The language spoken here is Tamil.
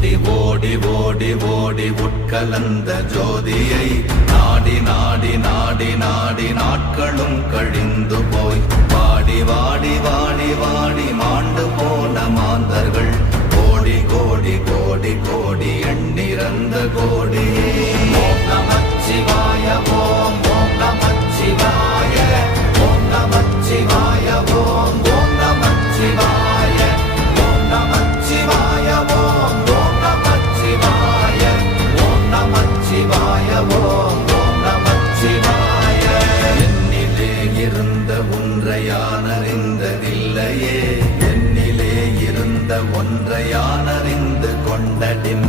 ஓடி ஓடி ஓடி ஓடி உட்கலந்த ஜோதியை நாடி நாடி நாடி நாடி நாட்களும் கழிந்து போய் வாடி வாடி வாடி வாடி மாண்டு போன மாந்தர்கள் கோடி கோடி கோடி கோடி எண்ணிறந்த கோடி. ஓம் நமச்சிவாய ஓம் ஓம் நமச்சிவாய ஓம் நமச்சிவாய ஓம் ஓம் நமச்சிவாய ஓம் நமச்சிவாய ஓம் ஓம் நமச்சிவாய ஓம் நமச்சிவாய ஓம் ஓம் நமச்சிவாய. என்னிலே இருந்த ஒன்றை யான் அறிந்ததில்லையே, என்னிலே இருந்த ஒன்றை யான் அறிந்து கொண்டடின்